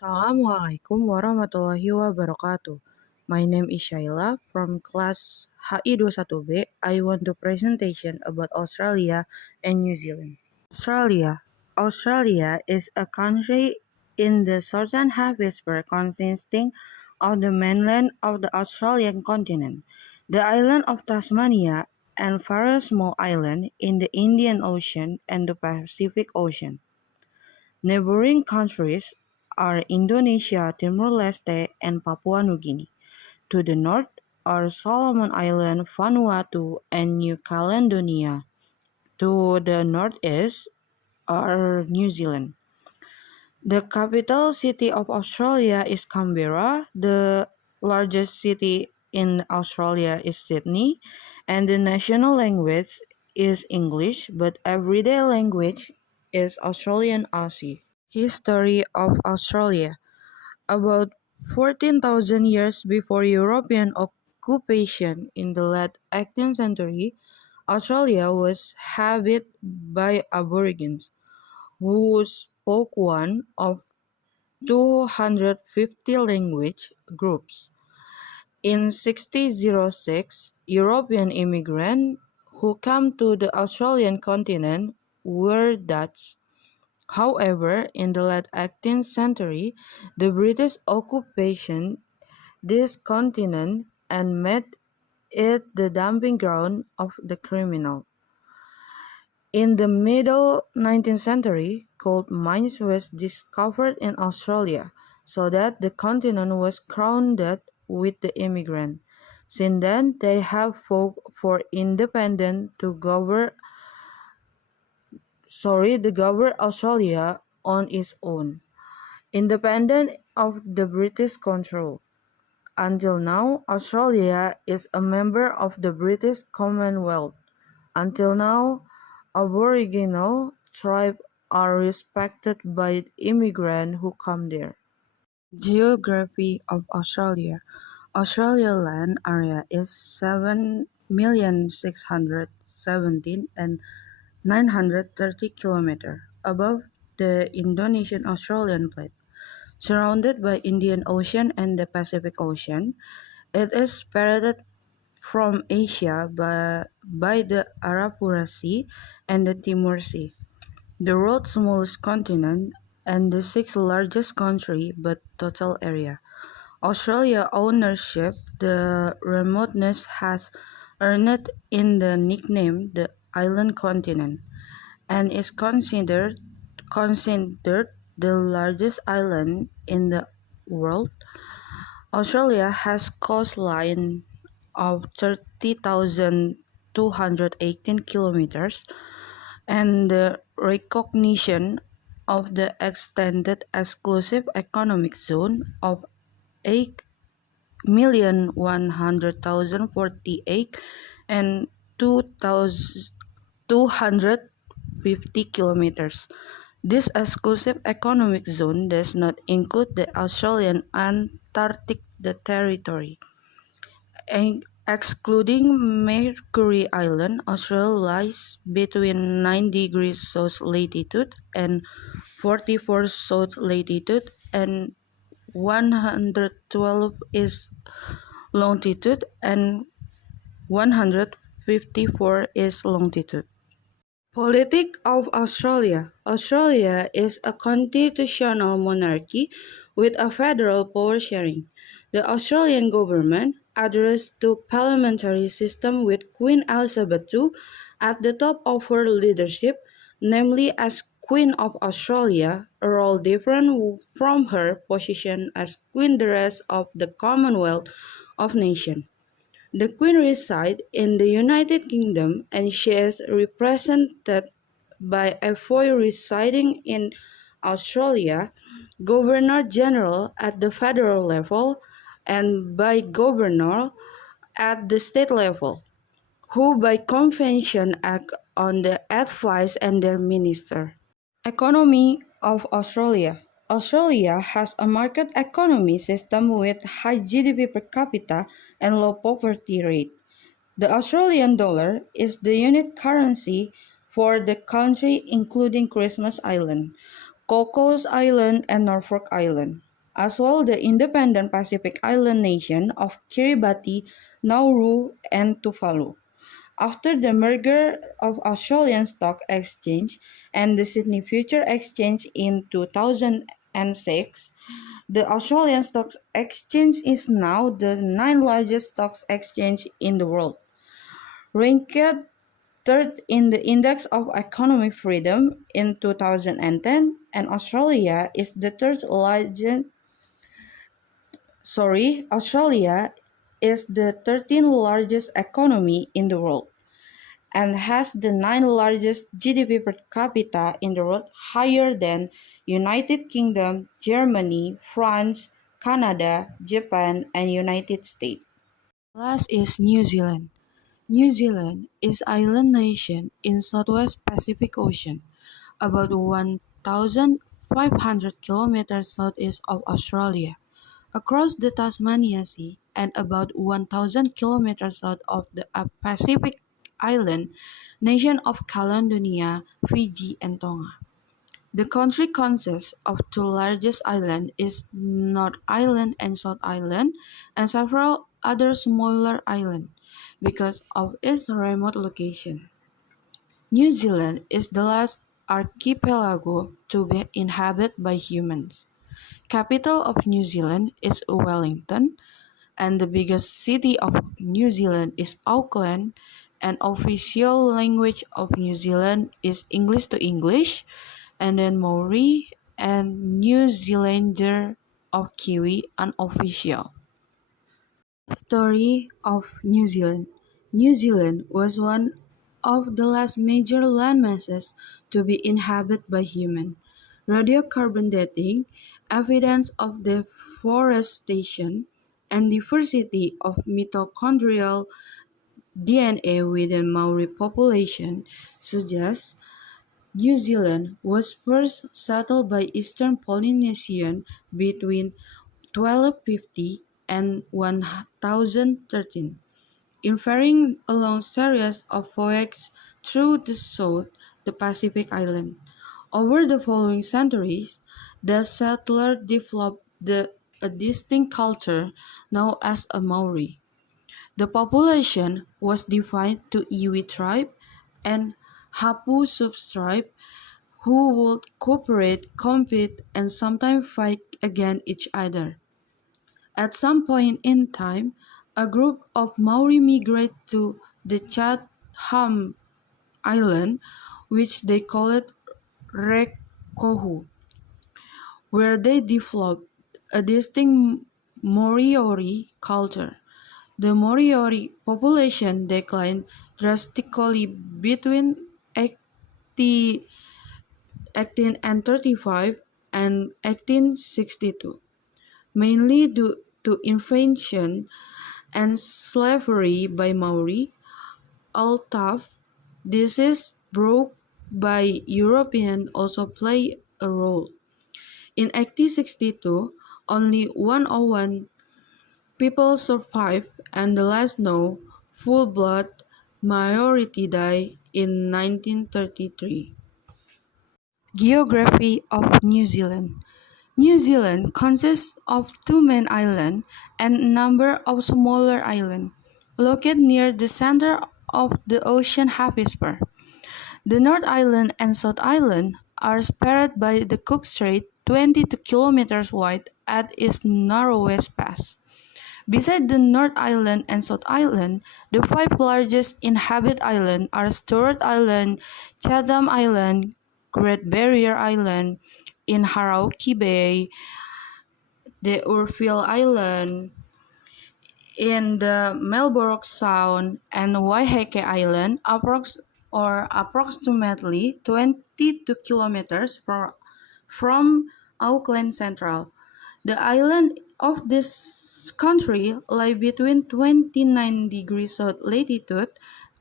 Assalamualaikum warahmatullahi wabarakatuh. My name is Shayla from class HI21B. I want to presentation about Australia and New Zealand. Australia is a country in the southern hemisphere consisting of the mainland of the Australian continent, the island of Tasmania, and various small islands in the Indian Ocean and the Pacific Ocean. Neighboring countries are Indonesia, Timor-Leste, and Papua New Guinea. To the north are Solomon Islands, Vanuatu, and New Caledonia. To the northeast are New Zealand. The capital city of Australia is Canberra. The largest city in Australia is Sydney, and the national language is English, but everyday language is Australian Aussie. History of Australia. About 14,000 years before European occupation in the late 18th century, Australia was inhabited by Aborigines, who spoke one of 250 language groups. In 1606, European immigrants who came to the Australian continent were Dutch. However, in the late 18th century, the British occupation this continent and made it the dumping ground of the criminal. In the middle 19th century, gold mines was discovered in Australia, so that the continent was crowded with the immigrant. Since then, they have fought for independence to govern Australia on its own, independent of the British control. Until now, Australia is a member of the British Commonwealth. Until now, Aboriginal tribes are respected by immigrants who come there. Geography of Australia. Australia's land area is 7,617 and 930 km above the Indonesian Australian plate. Surrounded by Indian Ocean and the Pacific Ocean, it is separated from Asia by the Arafura Sea and the Timor Sea, the world's smallest continent and the sixth largest country by total area. Australia ownership, the remoteness has earned in the nickname the island continent, and is considered the largest island in the world. Australia has coastline of 30,218 kilometers and the recognition of the extended exclusive economic zone of 8,100,048 and 2,250 kilometers. This exclusive economic zone does not include the Australian Antarctic territory. Excluding Mercury Island, Australia lies between 9 degrees south latitude and 44 south latitude and 112 is longitude and 154 is longitude. Politik of Australia. Australia is a constitutional monarchy with a federal power sharing. The Australian government adheres to parliamentary system with Queen Elizabeth II at the top of her leadership, namely as Queen of Australia, a role different from her position as Queen the rest of the Commonwealth of Nations. The Queen resides in the United Kingdom and she is represented by a voice residing in Australia, Governor-General at the federal level, and by Governor at the state level, who by convention act on the advice and their minister. Economy of Australia. Australia has a market economy system with high GDP per capita and low poverty rate. The Australian dollar is the unit currency for the country including Christmas Island, Cocos Island and Norfolk Island. as well the independent Pacific island nation of Kiribati, Nauru, and Tuvalu. After the merger of Australian Stock Exchange and the Sydney Future Exchange in 2006, the Australian Stock Exchange is now the ninth largest stock exchange in the world, ranked third in the Index of Economic Freedom in 2010, and Australia is the 13th largest economy in the world and has the ninth largest GDP per capita in the world, higher than United Kingdom, Germany, France, Canada, Japan, and United States. Last is New Zealand. New Zealand is an island nation in Southwest Pacific Ocean, about 1,500 kilometers southeast of Australia, across the Tasmania Sea, and about 1,000 kilometers south of the Pacific island nation of Caledonia, Fiji, and Tonga. The country consists of two largest islands, is North Island and South Island, and several other smaller islands because of its remote location. New Zealand is the last archipelago to be inhabited by humans. Capital of New Zealand is Wellington, and the biggest city of New Zealand is Auckland, and official language of New Zealand is English to English, and then Maori and New Zealander of Kiwi unofficial. Story of New Zealand. New Zealand was one of the last major landmasses to be inhabited by humans. Radiocarbon dating, evidence of deforestation, and diversity of mitochondrial DNA within Maori population suggests New Zealand was first settled by Eastern Polynesians between 1250 and 1013, inferring a long series of voyages through the South the Pacific Island. Over the following centuries, the settlers developed a distinct culture known as a Maori. The population was divided to Iwi tribe and Hapu subtribe who would cooperate, compete, and sometimes fight against each other. At some point in time, a group of Maori migrated to the Chatham Island, which they called Rekohu, where they developed a distinct Moriori culture. The Moriori population declined drastically between 1835 and 1862, mainly due to invasion and slavery by Maori, although disease brought by Europeans also played a role. In 1862, only 101 people survived, and the last known full-blood majority died in 1933. Geography of New Zealand. New Zealand consists of two main islands and a number of smaller islands, located near the center of the ocean hemisphere. The North Island and South Island are separated by the Cook Strait, 22 kilometers wide at its narrowest pass. Beside the North Island and South Island, the five largest inhabited islands are Stewart Island, Chatham Island, Great Barrier Island, in Hauraki Bay, the Urville Island, in the Marlborough Sound, and Waiheke Island, approximately 22 kilometers from Auckland Central. The island of this country lie between 29 degrees south latitude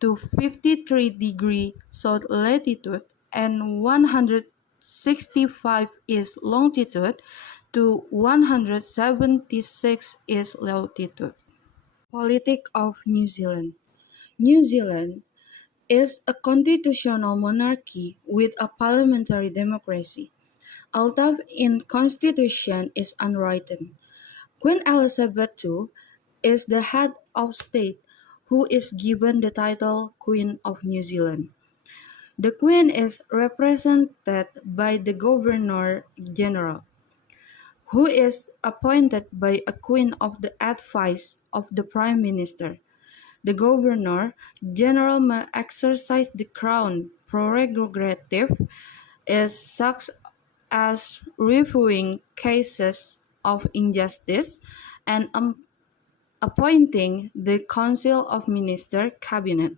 to 53 degrees south latitude and 165 east longitude to 176 east latitude. Politik of New Zealand. New Zealand is a constitutional monarchy with a parliamentary democracy. Although in constitution is unwritten. Queen Elizabeth II is the head of state who is given the title Queen of New Zealand. The Queen is represented by the Governor General, who is appointed by a Queen of the advice of the Prime Minister. The Governor General may exercise the Crown prerogative is such as reviewing cases of injustice and appointing the Council of Ministers, Cabinet,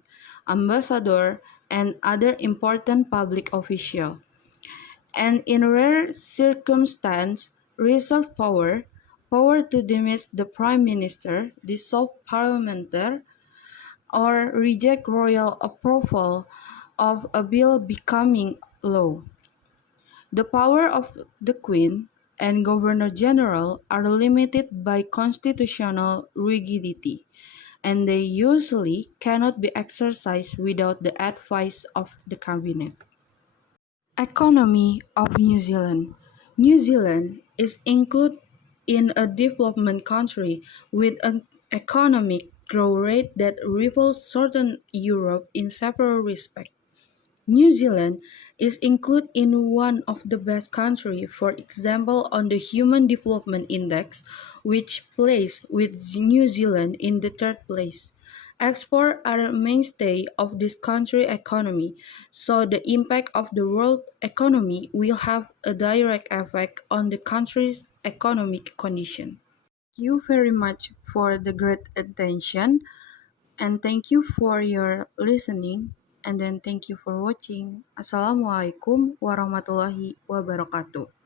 Ambassador, and other important public officials, and in rare circumstances, reserve power to dismiss the Prime Minister, dissolve Parliament, or reject royal approval of a bill becoming law. The power of the Queen and Governor-General are limited by constitutional rigidity, and they usually cannot be exercised without the advice of the Cabinet. Economy of New Zealand. New Zealand is included in a development country with an economic growth rate that rivals Southern Europe in several respects. New Zealand is included in one of the best countries, for example on the Human Development Index, which places with New Zealand in the third place. Exports are a mainstay of this country's economy, so the impact of the world economy will have a direct effect on the country's economic condition. Thank you very much for the great attention, and thank you for your listening, and then thank you for watching. Assalamualaikum warahmatullahi wabarakatuh.